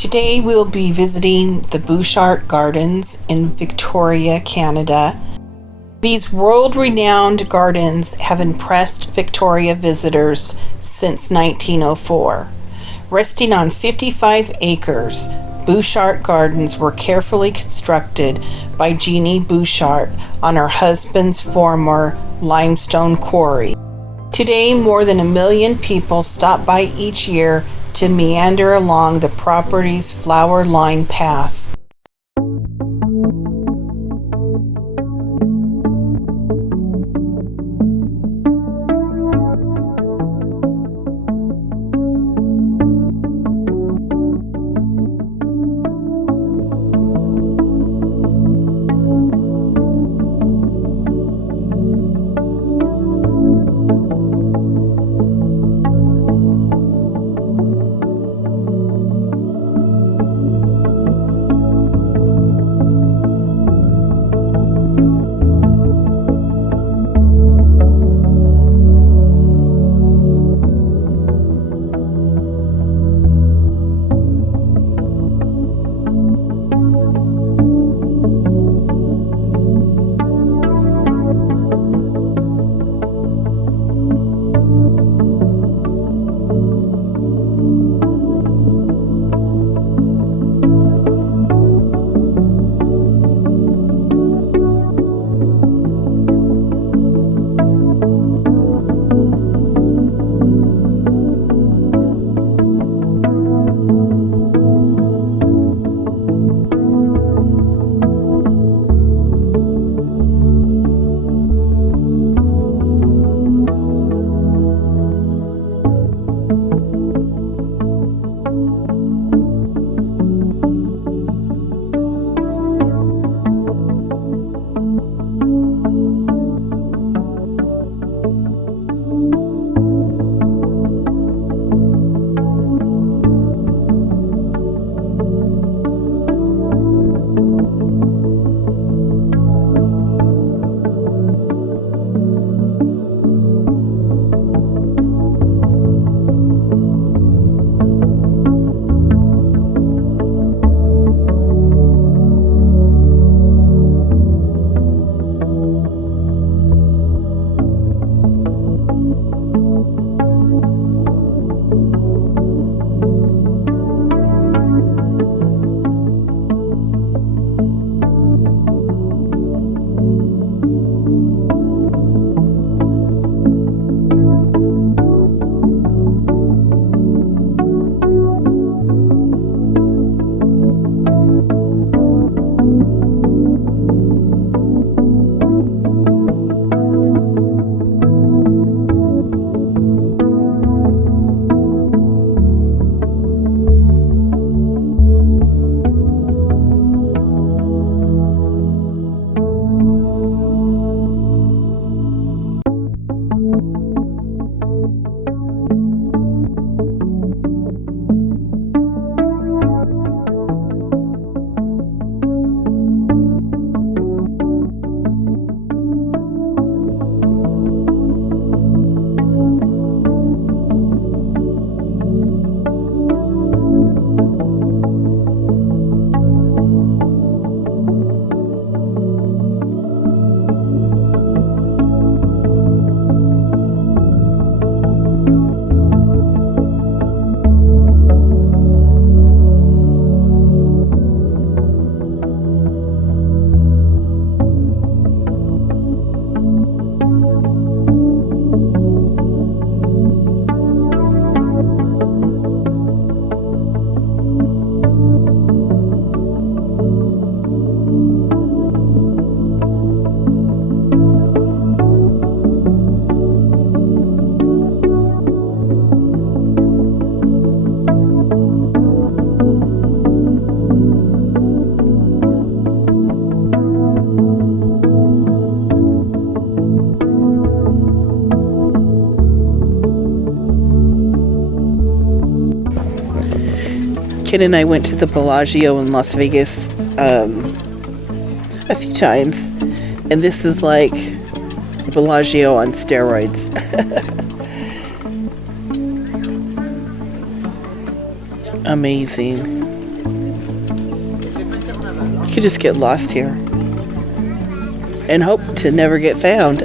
Today we'll be visiting the Butchart Gardens in Victoria, Canada. These world-renowned gardens have impressed Victoria visitors since 1904. Resting on 55 acres, Butchart Gardens were carefully constructed by Jeannie Butchart on her husband's former limestone quarry. Today, more than 1 million people stop by each year to meander along the property's flower-lined paths. Ken and I went to the Bellagio in Las Vegas a few times, and this is like Bellagio on steroids. Amazing. You could just get lost here and hope to never get found.